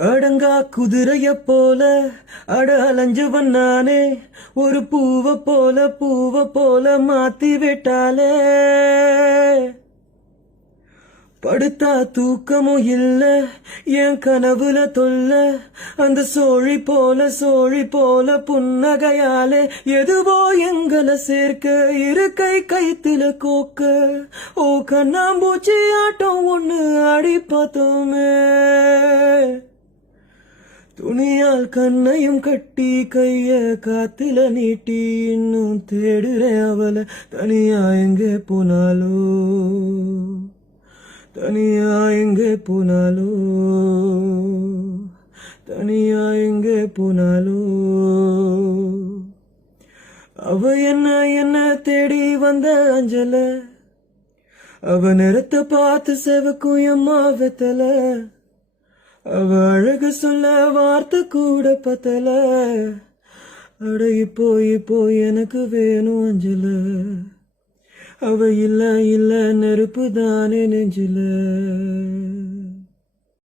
அடங்கா குதிரைய போல அட அலைஞ்சவன் நானே ஒரு பூவ போல பூவ போல மாத்தி விட்டாலே. படுத்தா தூக்கமும் இல்ல என் கனவுல தொல்ல. அந்த சோழி போல சோழி போல புன்னகையாலே. எதுவோ எங்களை சேர்க்க இருக்கை கைத்தில கோக்க. ஓ கண்ணாம்பூச்சி ஆட்டம் ஒண்ணு ஆடி பார்த்தோமே துணியால் கண்ணையும் கட்டி கைய காத்துல நீட்டி இன்னும் தேடுறேன் அவளை. தனியா எங்கே போனாலோ? தனியா எங்கே போனாலோ? தனியா எங்கே போனாலோ? அவ என்ன என்ன தேடி வந்த அஞ்சல? அவ நிறத்தை பார்த்து செவக்கும் எம்மா வெத்தலை அவ அழகு சொல்ல வார்த்தை கூட பத்தல. அட இப்போ இப்போ எனக்கு வேணும் அஞ்சல. அவ இல்ல இல்ல நெருப்பு தானே நெஞ்சில.